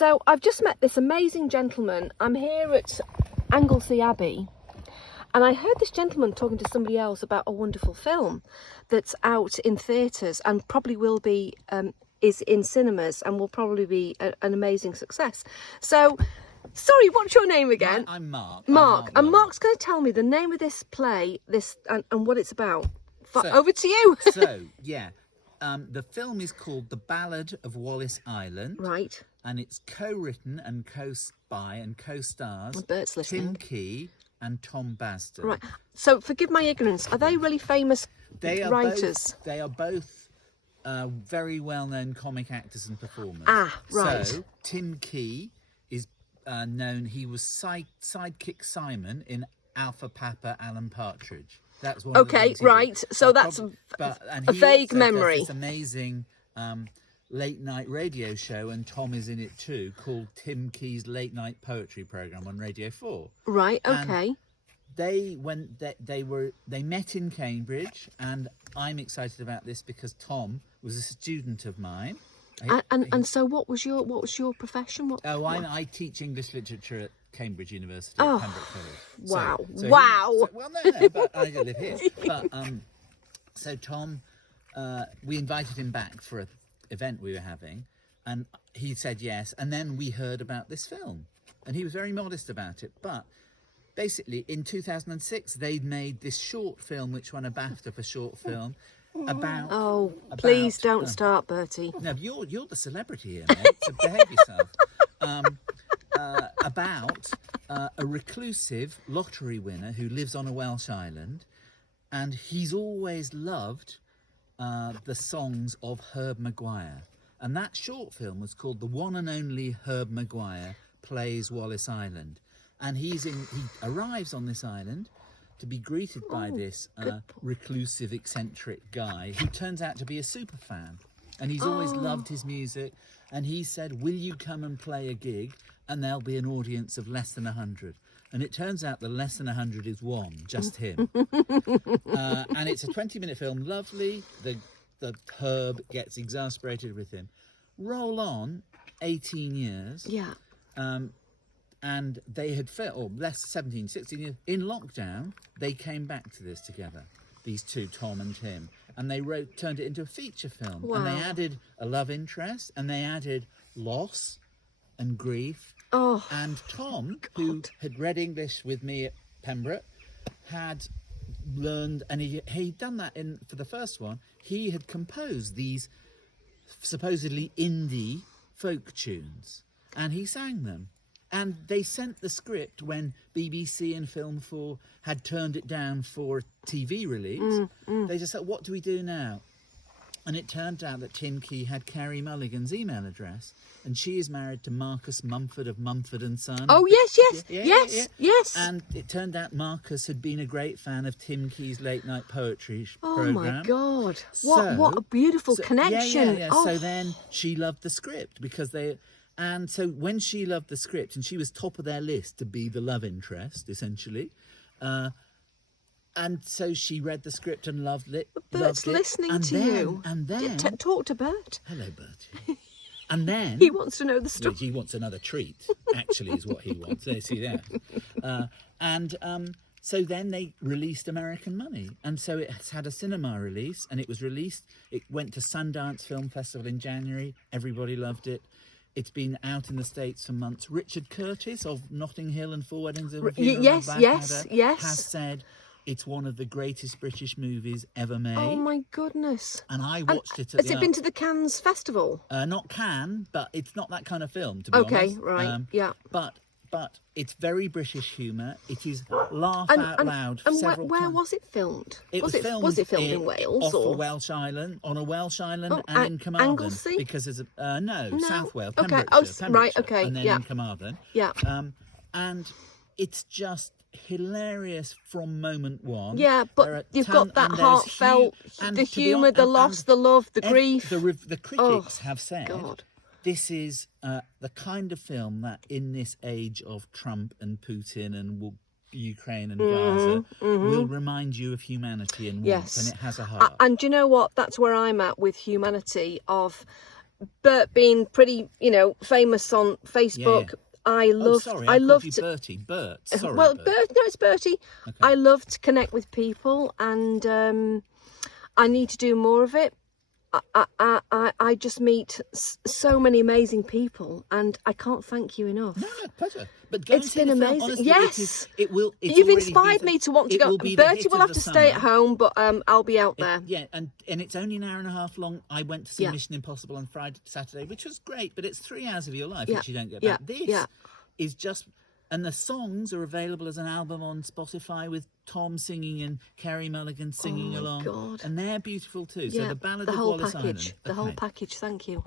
So I've just met this amazing gentleman. I'm here at Anglesey Abbey, and I heard this gentleman talking to somebody else about a wonderful film that's out in theatres and probably will be, is in cinemas and will probably be an amazing success. So, sorry, what's your name again? I'm Mark. Mark. And Mark's going to tell me the name of this play, and what it's about. Over to you. The film is called The Ballad of Wallis Island. Right. And it's co-written and co-by and co-stars Burt's listening. Tim Key and Tom Basden. Right. So forgive my ignorance. Are they really famous writers? They are both very well-known comic actors and performers. Ah, right. So Tim Key is known. He was sidekick Simon in Alpha Papa Alan Partridge. That was one. Okay, right. So that's a vague memory. This amazing late night radio show, and Tom is in it too, called Tim Key's Late Night Poetry Program on Radio 4. Right. Okay. And they met in Cambridge, and I'm excited about this because Tom was a student of mine. And so what was your profession? I teach English literature at Cambridge University, at Pembroke College. Wow. No, but I live here. But so Tom, we invited him back for an event we were having, and he said yes. And then we heard about this film, and he was very modest about it. But basically, in 2006, they'd made this short film, which won a BAFTA for short film. Please don't start, Bertie. No, you're the celebrity here, mate, so behave yourself. About a reclusive lottery winner who lives on a Welsh island, and he's always loved the songs of Herb Maguire. And that short film was called The One and Only Herb Maguire Plays Wallis Island. And he arrives on this island to be greeted by this reclusive, eccentric guy who turns out to be a super fan. And he's always loved his music. And he said, will you come and play a gig? And there'll be an audience of less than 100. And it turns out that less than 100 is one, just him. And it's a 20-minute film. Lovely. The Herb gets exasperated with him. Roll on 18 years. Yeah. And they had 17, 16 years. In lockdown, they came back to this together, these two, Tom and Tim. And they turned it into a feature film. Wow. And they added a love interest, and they added loss and grief. Oh. And Tom, who had read English with me at Pembroke, had learned, and he'd done that for the first one. He had composed these supposedly indie folk tunes, and he sang them. And they sent the script when BBC and Film 4 had turned it down for TV release. They just said, what do we do now? And it turned out that Tim Key had Carrie Mulligan's email address, and she is married to Marcus Mumford of Mumford and Son. Oh, yes. And it turned out Marcus had been a great fan of Tim Key's late night poetry Oh program. my God! What a beautiful connection! Yeah. Oh. So then she loved the script and so when she loved the script, and she was top of their list to be the love interest, essentially. And so she read the script and loved it. Bert's listening to you. And then talk to Burt. Hello, Bertie. And then he wants to know the story. He wants another treat. Actually, is what he wants. There, see that. So then they released American Money, and so it has had a cinema release, and it was released. It went to Sundance Film Festival in January. Everybody loved it. It's been out in the States for months. Richard Curtis of Notting Hill and Four Weddings and a Funeral has said it's one of the greatest British movies ever made. Oh my goodness! And I watched it. Has it been to the Cannes Festival? Not Cannes, but it's not that kind of film, to be honest. Okay, right, yeah. But it's very British humour. It is laugh out loud. And where was it filmed? Was it filmed in Wales? On a Welsh island, and in Carmarthen. Anglesey? Because there's South Wales, okay. Pembrokeshire, Right, okay, and then in Carmarthen. Yeah. And it's just hilarious from moment one. Yeah, but you've got that heartfelt, the humour, the loss, the love, the grief. The critics have said, this is the kind of film that in this age of Trump and Putin and Ukraine and Gaza will remind you of humanity and warmth, and it has a heart. And do you know what? That's where I'm at with humanity of Burt being pretty, you know, famous on Facebook. I loved. Sorry, I called you loved. Bertie. Burt. Sorry, Well, Burt. No, it's Bertie. Okay. I love to connect with people, and I need to do more of it. I just meet so many amazing people, and I can't thank you enough. No, pleasure. But go It's been and see the film. amazing. Honestly, yes, it will. It's you've already inspired been me to want to go. Bertie Bertie will have to stay at home, but I'll be out there. Yeah, and it's only an hour and a half long. I went to see Mission Impossible on Saturday, which was great, but it's 3 hours of your life which you don't get back. This is just, and the songs are available as an album on Spotify with Tom singing and Kerry Mulligan singing along, God. and they're beautiful too. So the Ballad the of whole Wallis package, Island. the whole package. Thank you.